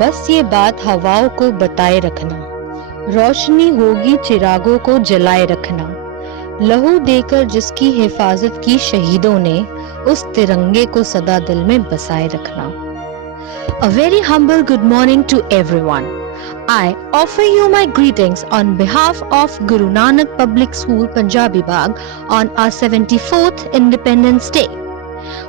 बस ये बात हवाओं को बताए रखना, रोशनी होगी चिरागों को जलाए रखना, लहू देकर जिसकी हिफाजत की शहीदों ने, उस तिरंगे को सदा दिल में बसाए रखना। A very humble good morning to everyone. I offer you my greetings on behalf of Guru Nanak Public School, Punjabi Bagh on our 74th Independence Day.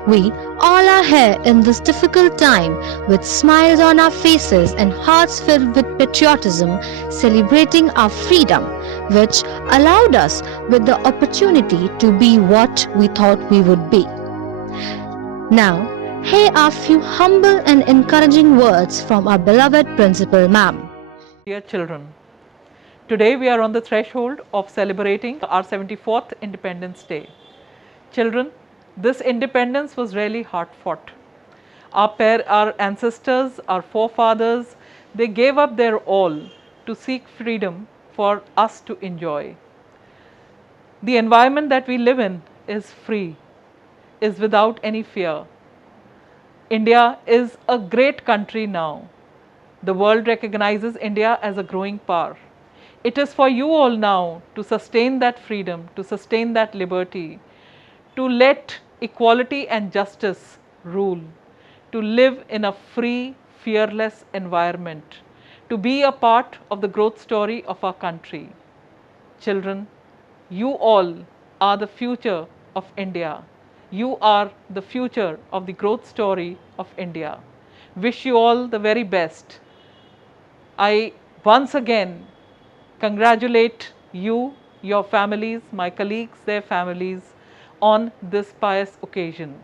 We all are here in this difficult time with smiles on our faces and hearts filled with patriotism, celebrating our freedom, which allowed us with the opportunity to be what we thought we would be. Now, here are few humble and encouraging words from our beloved Principal Ma'am. Dear children, today we are on the threshold of celebrating our 74th Independence Day. Children, this independence was really hard fought. Our ancestors, our forefathers, they gave up their all to seek freedom for us to enjoy. The environment that we live in is free, is without any fear. India is a great country now. The world recognizes India as a growing power. It is for you all now to sustain that freedom, to sustain that liberty, to let equality and justice rule, to live in a free, fearless environment, to be a part of the growth story of our country. Children, you all are the future of India. You are the future of the growth story of India. Wish you all the very best. I once again congratulate you, your families, my colleagues, their families on this pious occasion.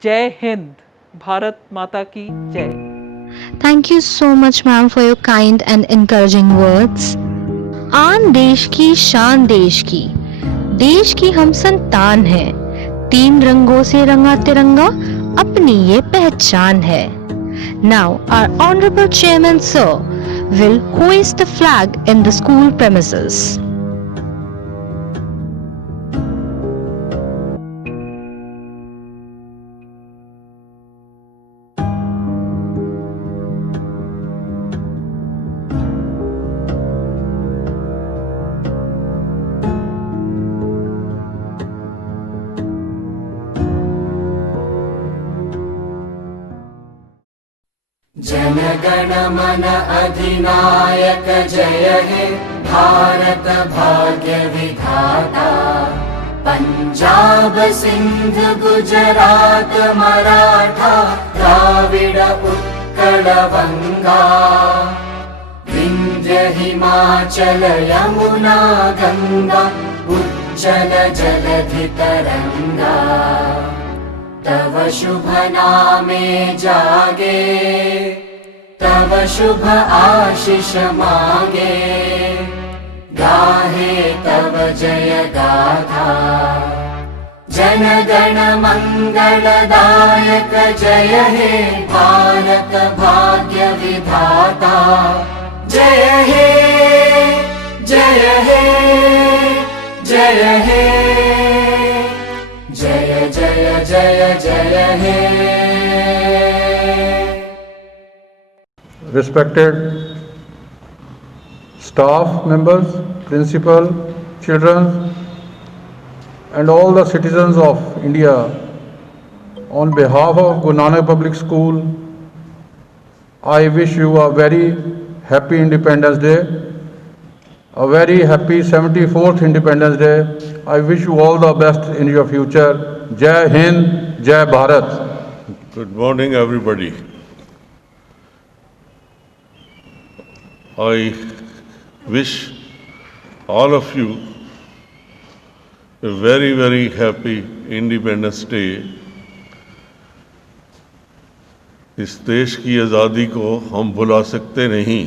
Jai Hind, Bharat Mata ki Jai. Thank you so much, ma'am, for your kind and encouraging words. आन देश की शान देश की हम संतान है, तीन रंगों से रंगा तिरंगा अपनी ये पहचान है. Now, our Honorable Chairman Sir will hoist the flag in the school premises. जनगण मन अधिनायक जय हे भारत भाग्य विधाता. पंजाब सिंध गुजरात मराठा द्राविड उत्कल बंगा, विंध्य हिमाचल यमुना गंगा उज्जल जलधि तरंगा. तव शुभ नामे जागे, तव शुभ आशीष मांगे, गाहे तव जय गाथा. जन गण मंगलदायक जय हे भारत भाग्य विधाता. जय हे जय हे जय हे जय जय जय जय हे. Respected staff members, principal, children and all the citizens of India, on behalf of Guru Nanak Public School, I wish you a very happy Independence Day, a very happy 74th Independence Day. I wish you all the best in your future. Jai Hind, Jai Bharat. Good morning, everybody. I wish all of you a very, very happy Independence Day. इस देश की आज़ादी को हम भुला सकते नहीं,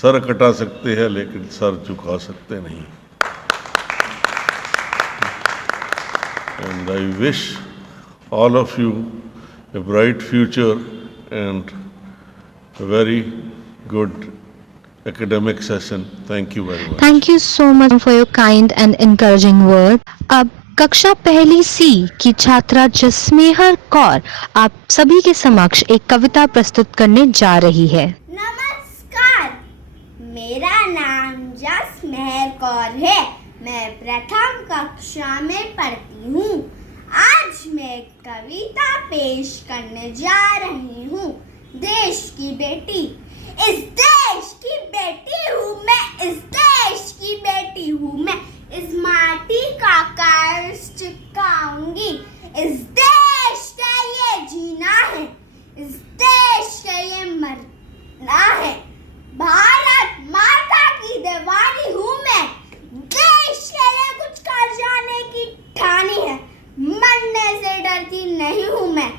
sir कटा सकते हैं लेकिन सर झुका सकते नहीं. And I wish all of you a bright future and a very good academic session. Thank you very much. Thank you so much for your kind and encouraging words. अब कक्षा पहली सी की छात्रा जसमेहर कौर आप सभी के समक्ष एक कविता प्रस्तुत करने जा रही है। नमस्कार, मेरा नाम जसमेहर कौर है। मैं प्रथम कक्षा में पढ़ती हूँ। आज मैं कविता पेश करने जा रही हूँ। देश की बेटी, इस देश की बेटी हूँ मैं, इस देश की बेटी हूँ मैं। इस माटी का कर्ज चुकाऊंगी। इस देश का ये जीना है, इस देश का ये मरना है। भारत माता की दीवानी हूँ मैं। देश के लिए कुछ कर जाने की ठानी है। मरने से डरती नहीं हूँ मैं,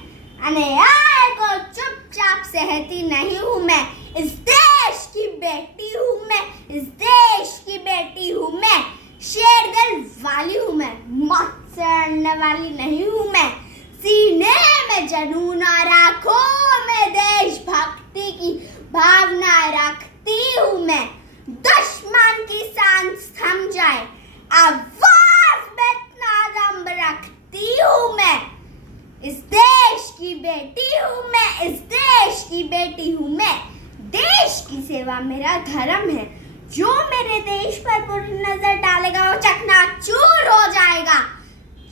अन्याय को चुपचाप सहती नहीं हूँ मैं। इस देश की बेटी हूँ मैं, इस देश की बेटी हूँ मैं। शेर दिल वाली हूँ मैं, मौत से डरने वाली नहीं हूँ मैं। सीने में जुनून और आँखों में देशभक्ति की भावना रखती हूँ मैं। दुश्मन की सांस थम जाए, आवाज में इतना दम रखती हूँ मैं। इस देश की बेटी हूँ मैं, इस देश की बेटी हूँ मैं। देश की सेवा मेरा धर्म है। जो मेरे देश पर बुरी नजर डालेगा वो चकनाचूर हो जाएगा।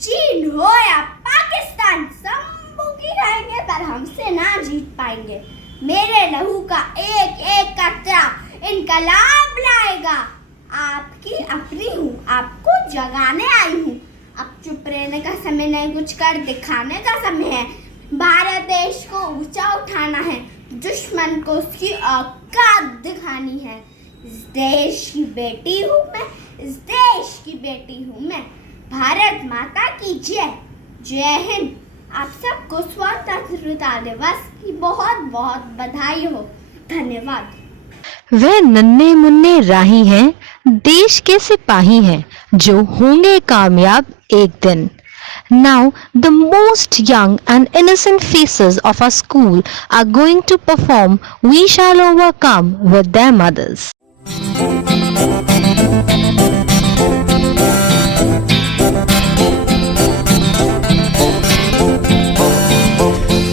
चीन हो या पाकिस्तान, सब मुखी रहेंगे पर हमसे ना जीत पाएंगे। मेरे लहू का एक एक कतरा इनकलाब लाएगा। आपकी अपनी हूँ, आपको जगाने आई हूँ। अब चुप रहने का समय नहीं, कुछ कर दिखाने का समय है। भारत देश को ऊंचा उठाना है, दुश्मन को उसकी औकात दिखानी है। इस देश की बेटी हूँ मैं, इस देश की बेटी हूँ मैं। भारत माता की जय, जय हिंद। आप सबको स्वतंत्रता दिवस की बहुत बहुत बधाई हो। धन्यवाद। वह नन्हे मुन्ने राही हैं, देश के सिपाही हैं, जो होंगे कामयाब एक दिन। Now, the most young and innocent faces of our school are going to perform We Shall Overcome with their mothers.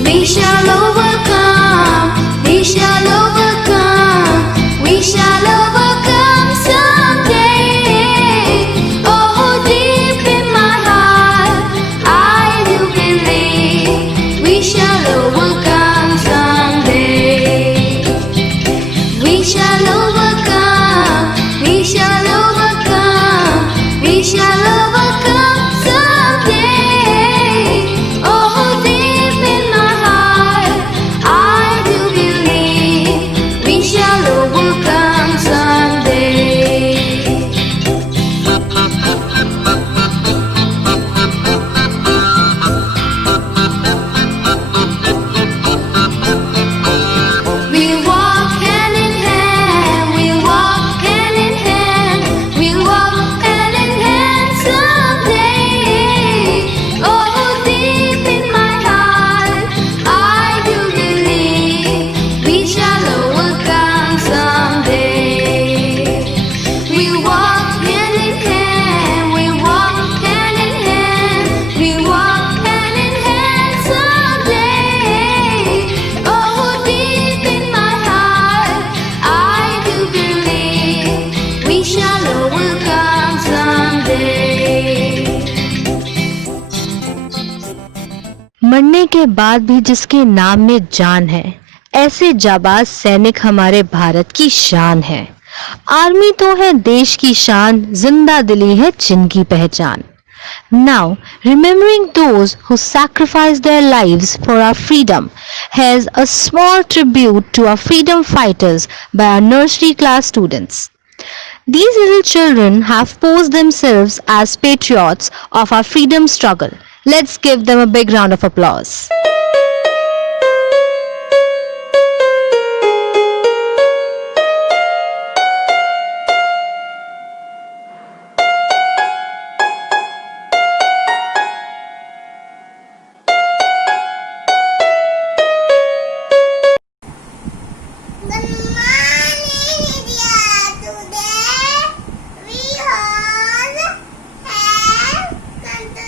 We shall overcome, we shall overcome, we shall overcome someday. Oh, deep in my heart, I do believe we shall overcome someday. We shall overcome, we shall overcome, we shall overcome someday. Oh, deep in my heart, I do believe we shall overcome someday. We walk hand in hand, we walk hand in hand, we walk hand in hand someday. Oh, deep in my heart, I do believe we shall overcome someday. We walk hand in hand, we walk hand in hand, we walk hand in hand someday. Oh, deep in my heart, I do believe we shall overcome someday. मरने के बाद भी जिसके नाम में जान है, ऐसे जाबाज सैनिक हमारे भारत की शान है। आर्मी तो है देश की शान, जिंदा दिली है जिनकी पहचान। Now, remembering those who sacrificed their lives for our freedom, here's a small tribute to our freedom fighters by our nursery class students. These little children have posed themselves as patriots of our freedom struggle. Let's give them a big round of applause. Today we all have come to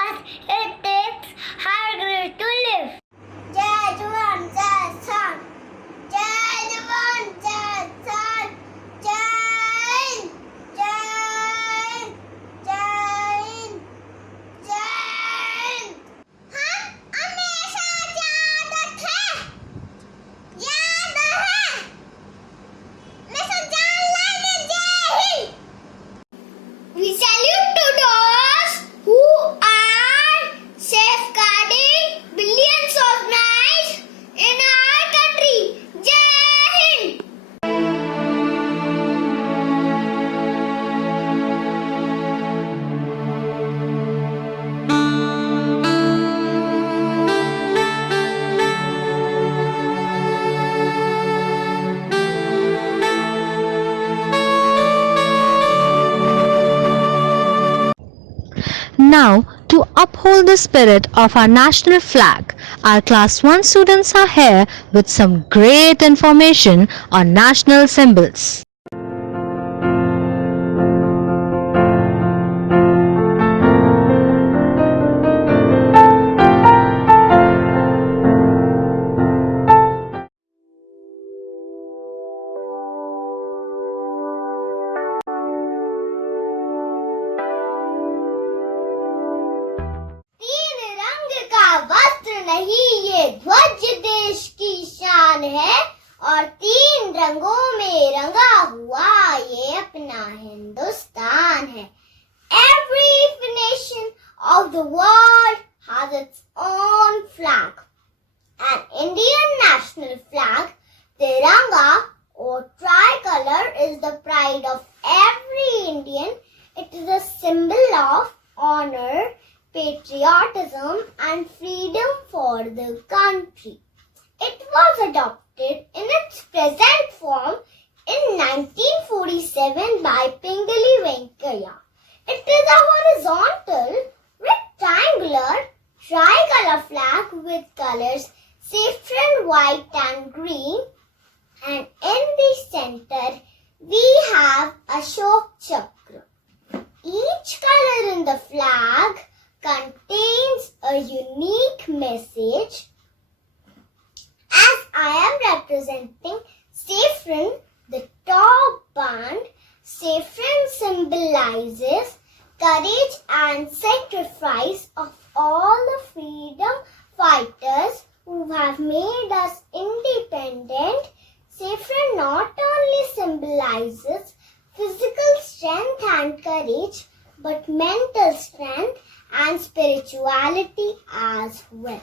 because it takes high grade to live. Jai Jawan, Jai Kisan. Jai Jawan, Jai Kisan. Jai Hind. Jai Hind. Jai Hind. Jai Hind. हम हमेशा याद रखें, याद है। Mister जान लाइने जय Hind. We salute to those who are safeguarding billions of lives in our country. Jai Hind. Now, to uphold the spirit of our national flag, our class 1 students are here with some great information on national symbols. तीन रंग का वस्त्र नहीं, ये ध्वज देश की शान है, और तीन रंगों में रंगा हुआ ये अपना हिंदुस्तान है. Every nation of the world has its own flag. An Indian national flag, Tiranga or tricolor, is the pride of every Indian. It is a symbol of honor, patriotism and freedom for the country. It was adopted in its present form in 1947 by Pingali Venkaya. It is a horizontal, rectangular, tricolor flag with colors saffron, white and green, and in the center we have Ashok Chakra. Each color in the flag contains a unique message. As I am representing saffron, the top band, saffron symbolizes courage and sacrifice of all the freedom fighters who have made us independent. Saffron not only symbolizes physical strength and courage, but mental strength and spirituality as well.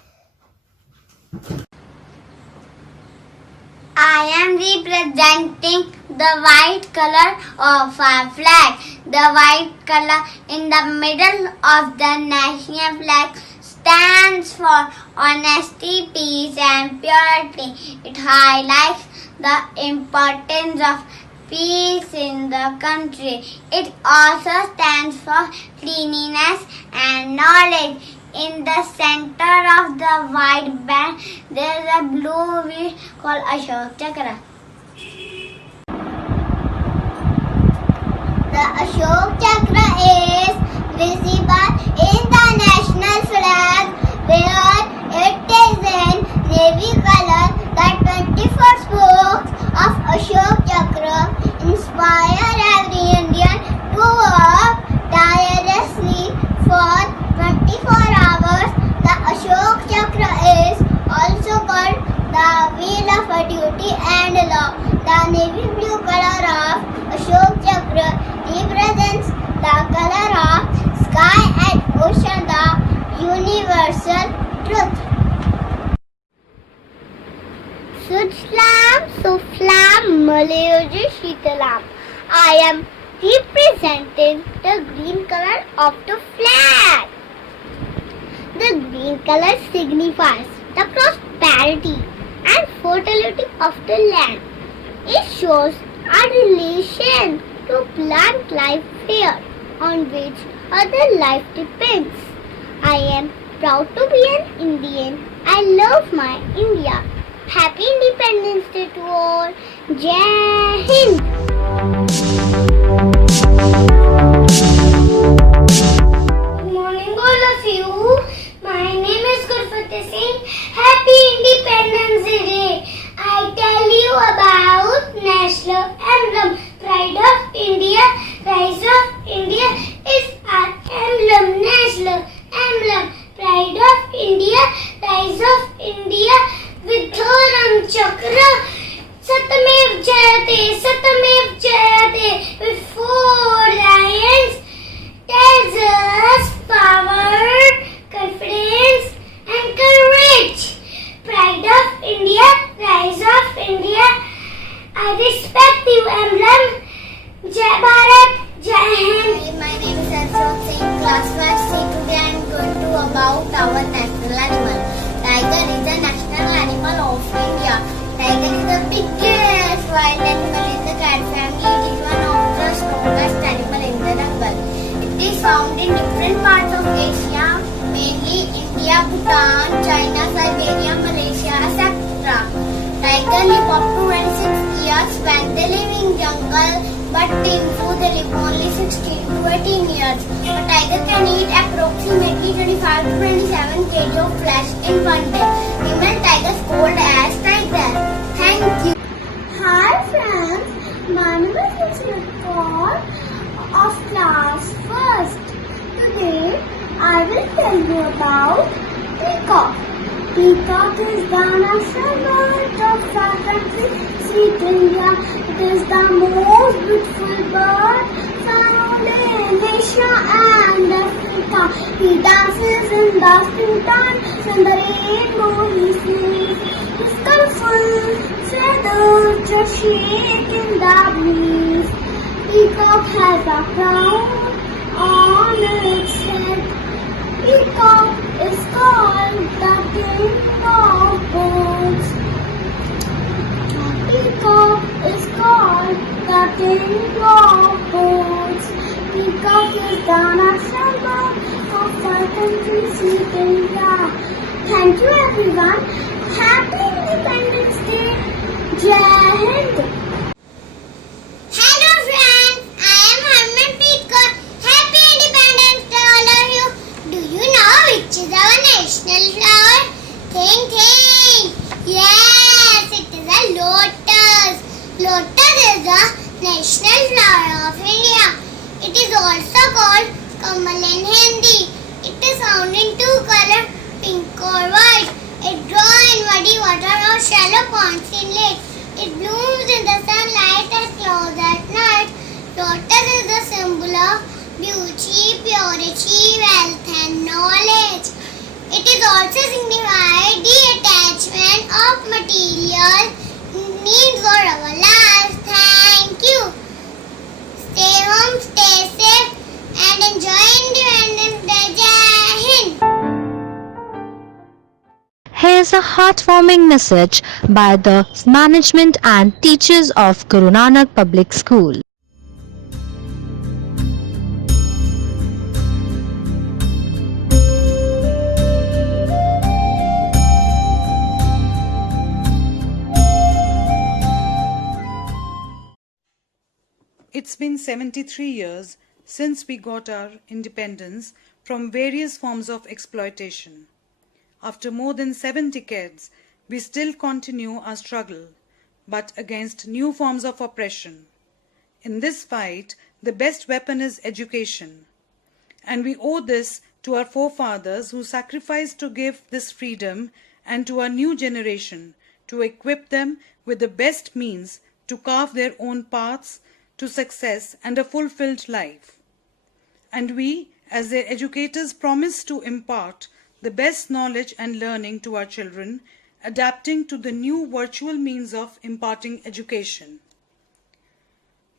I am representing the white color of our flag. The white color in the middle of the national flag stands for honesty, peace and purity. It highlights the importance of peace in the country. It also stands for cleanliness and knowledge. In the center of the white band, there is a blue wheel called Ashok Chakra. The Ashok Chakra is visible in the national flag, where it is in navy color. The 24 spokes of Ashok Chakra inspire every Indian to work tirelessly for 24 hours. The Ashok Chakra is also called the wheel of duty and law. The navy blue color of Ashok Chakra represents the color of sky and ocean, the universal truth. Sujlam Suflam Malayoji Shitalam. I am representing the green color of the flag. The green color signifies the prosperity and fertility of the land. It shows our relation to plant life here, on which other life depends. I am proud to be an Indian. I love my India. Happy Independence Day to all. Jai Hind. Good morning all of you. My name is Gurfateh Singh. Happy Independence Day. I tell you about national emblem. Pride of India, rise of India is our emblem. National emblem. Pride of India, rise of India. Vidhoram Chakra. Satmev Jayate, Satmev Jayate. With 4 lions tells us power, confidence and courage. Pride of India, rise of India. I respect you, emblem. Jai Bharat, Jai Hind. My name is Arjun Singh, class 1C. Today I am going to about our national animal. Tiger is the national animal of India. Tiger is the biggest wild animal in the cat family. It is one of the strongest animal in the jungle. It is found in different parts of Asia, mainly India, Bhutan, China, Siberia, Malaysia, etc. Tiger live up to 26 years when they live in jungle, but in zoo they live only 16 to 18 years. A tiger can eat approximately 25 to 27 kg of flesh in one day. Female tigers called as tiger. Thank you. Hi friends, my name is Nicole of class 1st. Today I will tell you about peacock. Peacock is the national bird of our country, sweet India. It is the most beautiful bird found in Asia and Africa. He dances in the springtime when the rainbow he sees. His colorful feathers just shake in the breeze. Peacock has a crown on its head. Peacock is called the king of birds. Peacock is called the king of birds. Peacock is the national bird of our country, sweet India. Thank you everyone. Happy Independence Day. Jai Hind. Hello friends, I am Harman Peacock. Happy Independence Day all of you. Do you know which is our national flower? Think. Yes, it is a lotus. Lotus is the national flower of India. It is also called Kamal in Hindi. It is found in 2 colors, pink or white. It grows in muddy water or shallow ponds in lakes. It blooms in the sunlight and closes at night. Lotus is the symbol of beauty, purity, wealth and knowledge. It is also signifies the attachment of material needs for our lives. Thank you. Stay home, stay safe and enjoy Independence Day. Jai Hind. Here's a heartwarming message by the management and teachers of Guru Nanak Public School. It's been 73 years since we got our independence from various forms of exploitation. After more than 7 decades, we still continue our struggle, but against new forms of oppression. In this fight, the best weapon is education. And we owe this to our forefathers who sacrificed to give this freedom, and to our new generation to equip them with the best means to carve their own paths to success and a fulfilled life. And we, as their educators, promise to impart the best knowledge and learning to our children, adapting to the new virtual means of imparting education.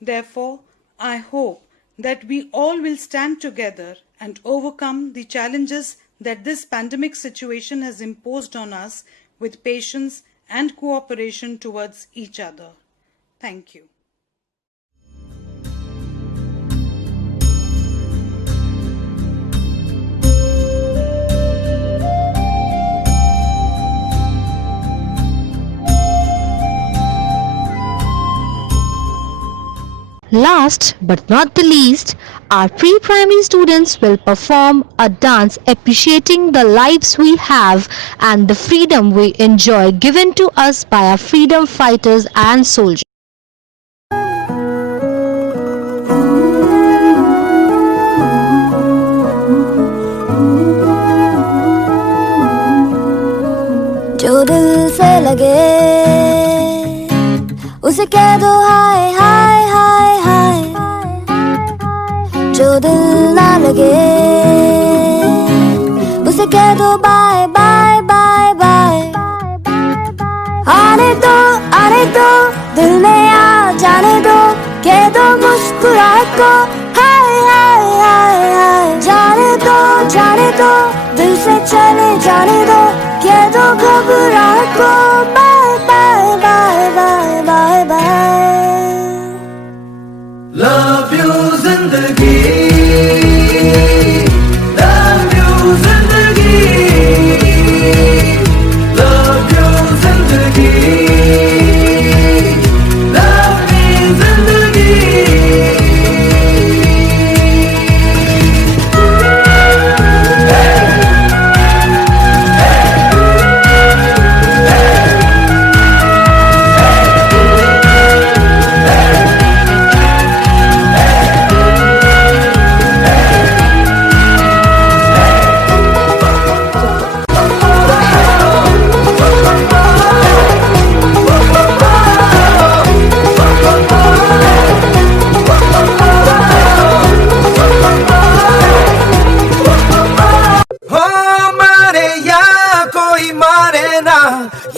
Therefore, I hope that we all will stand together and overcome the challenges that this pandemic situation has imposed on us with patience and cooperation towards each other. Thank you. Last but not the least, Our pre-primary students will perform a dance appreciating the lives we have and the freedom we enjoy given to us by our freedom fighters and soldiers. जो दिल से लगे उसे कह दो हाय हाय हाय हाय, जो दिल ना लगे उसे कह दो बाय बाय बाय बाय। आने दो दिल में आ जाने दो, कह दो मुस्कुराहट को हाय हाय हाय हाय। जाने दो दिल से चले जाने दो, कह दो घबराहट को bye bye bye bye bye bye. Love you जिंदगी, लव यू जिंदगी, लव यू जिंदगी, लव मी जिंदगी।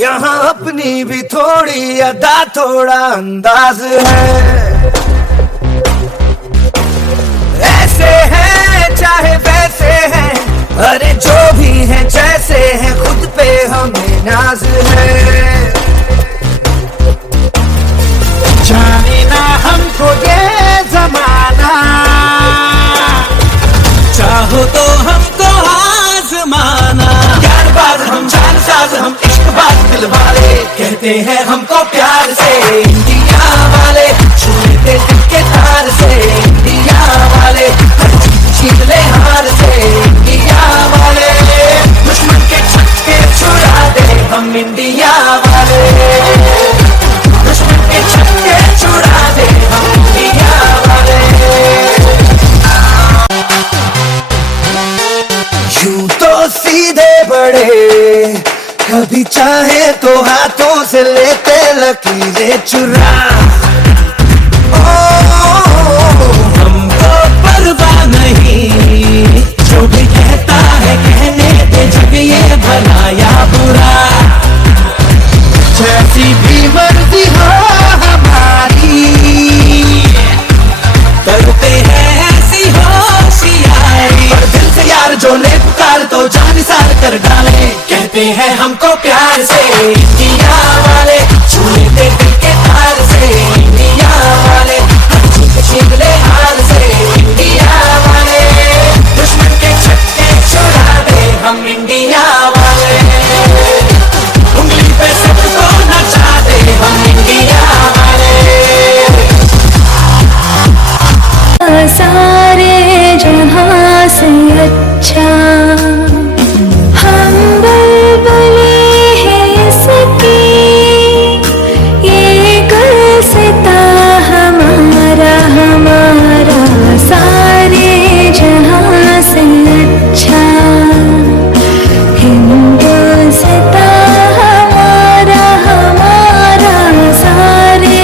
यहाँ अपनी भी थोड़ी अदा थोड़ा अंदाज है, ऐसे हैं चाहे वैसे हैं, अरे जो भी हैं जैसे हैं खुद पे हमें नाज है। जाने ना हमको ये जमाना, चाहो तो हमको आजमाना। ज्ञानबाज हम जानसाज हम इश्कबाज दिल वाले, कहते हैं हमको प्यार से इंडिया वाले, छू लेते दिल के तार से इंडिया वाले, हर चीज छीन ले हार से इंडिया वाले, दुश्मन के छक्के छुड़ा दे हम इंडिया वाले, दुश्मन के छक्के छुड़ा दे हम इंडिया वाले। यूं तो सीधे बड़े, कभी चाहे तो हाथों से लेते लकीरें चुरा। हमको परवाह नहीं, जो भी कहता है कहने दे, जग ये भला या बुरा, जैसी भी मर्जी हो हमारी, करते हैं ऐसी होशियारी। पर दिल से यार जो ले पुकार तो जान निसार कर डाले, कहते हैं हमको प्यार से इंडिया वाले, छू लेते दिल के तार से इंडिया वाले, हर चीज छीन ले हार से इंडिया वाले, दुश्मन के छक्के छुड़ा दे हम इंडिया वाले, उंगली पे सबको नचा दे हम इंडिया वाले। सारे जहां से अच्छा हम बुलबुलें हैं इसकी, ये गुलसिता हमारा हमारा, सारे जहां से अच्छा हिंदुस्तां हमारा हमारा, सारे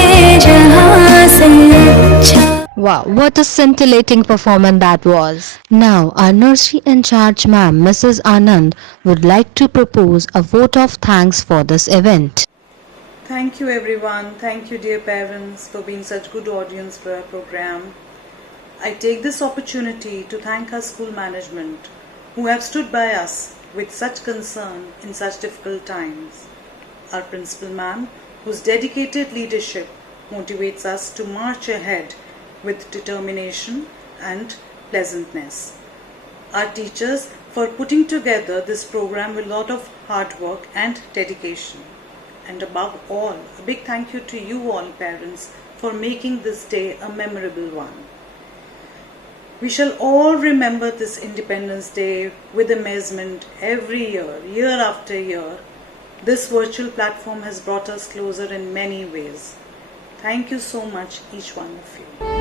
जहां से अच्छा। Wow, what a scintillating performance that was. Now, our nursery in charge ma'am, Mrs. Anand, would like to propose a vote of thanks for this event. Thank you everyone. Thank you dear parents for being such good audience for our program. I take this opportunity to thank our school management who have stood by us with such concern in such difficult times. Our principal ma'am whose dedicated leadership motivates us to march ahead with determination and pleasantness. Our teachers for putting together this program with a lot of hard work and dedication. And above all, a big thank you to you all parents for making this day a memorable one. We shall all remember this Independence Day with amazement every year, year after year. This virtual platform has brought us closer in many ways. Thank you so much, each one of you.